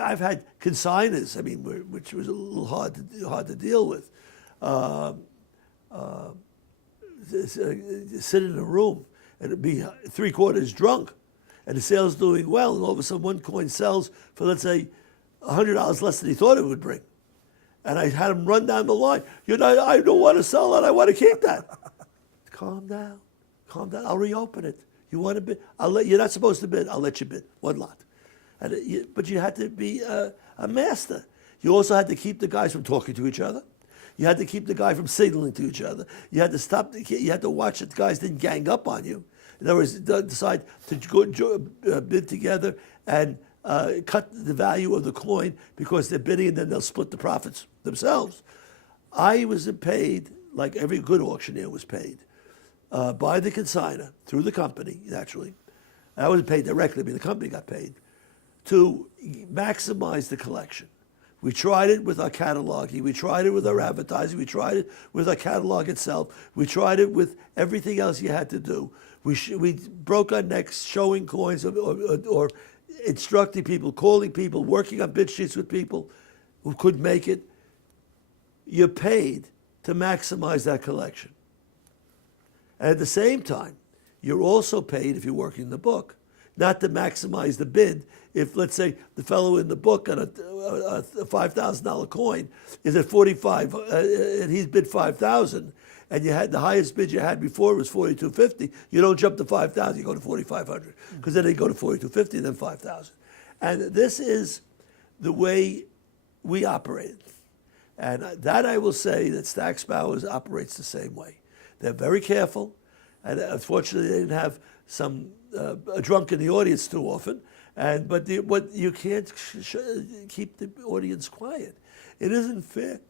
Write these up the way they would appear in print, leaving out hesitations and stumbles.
I've had consignors, I mean, which was a little hard to deal with. Sit in a room and it'd be 3/4 drunk, and the sale's doing well, and all of a sudden one coin sells for, let's say, $100 less than he thought it would bring. And I had him run down the line. I don't want to sell that. I want to keep that. Calm down. Calm down. I'll reopen it. You want to bid? You're not supposed to bid. I'll let you bid one lot. But you had to be a master. You also had to keep the guys from talking to each other. You had to keep the guy from signaling to each other. You had to stop. You had to watch that the guys didn't gang up on you. In other words, decide to go bid together and cut the value of the coin because they're bidding, and then they'll split the profits themselves. I was paid like every good auctioneer was paid by the consignor through the company, naturally. I wasn't paid directly, but the company got paid to maximize the collection. We tried it with our cataloging. We tried it with our advertising. We tried it with our catalog itself. We tried it with everything else you had to do. We broke our necks showing coins or instructing people, calling people, working on bid sheets with people who could make it. You're paid to maximize that collection. And at the same time, you're also paid, if you're working the book, not to maximize the bid. If, let's say, the fellow in the book on a $5,000 coin is at 45, and he's bid 5,000, and you had the highest bid you had before was 4,250, you don't jump to 5,000, you go to 4,500, because then they go to 4,250 and then 5,000. And this is the way we operated. And that I will say that Stack's Bowers operates the same way. They're very careful, and unfortunately they didn't have a drunk in the audience too often. But you can't keep the audience quiet. It isn't fair.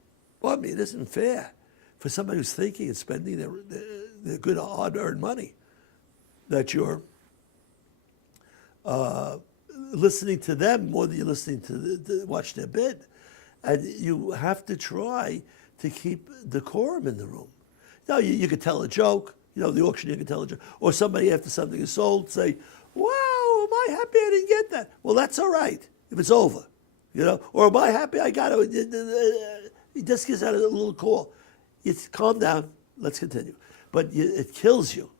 Well, I mean, it isn't fair for somebody who's thinking and spending their good hard-earned money that you're listening to them more than you're listening to watch their bid. And you have to try to keep decorum in the room. Now, you could tell a joke. The auctioneer can tell a joke. Or somebody, after something is sold, say, wow, am I happy I didn't get that? Well, that's all right if it's over. Or am I happy I got it? He just gives out a little call. It's calm down, let's continue. But it kills you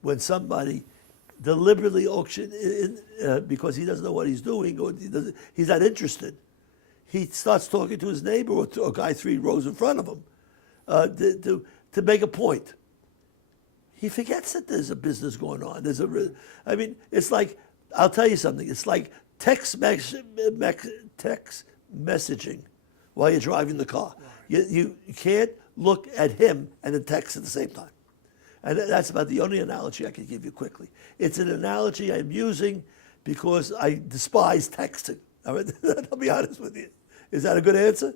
when somebody deliberately auctions because he doesn't know what he's doing, or he's not interested. He starts talking to his neighbor or to a guy 3 rows in front of him to make a point. He forgets that there's a business going on. It's like, I'll tell you something. It's like text messaging while you're driving the car. You can't look at him and then text at the same time. And that's about the only analogy I can give you quickly. It's an analogy I'm using because I despise texting. All right? I'll be honest with you. Is that a good answer?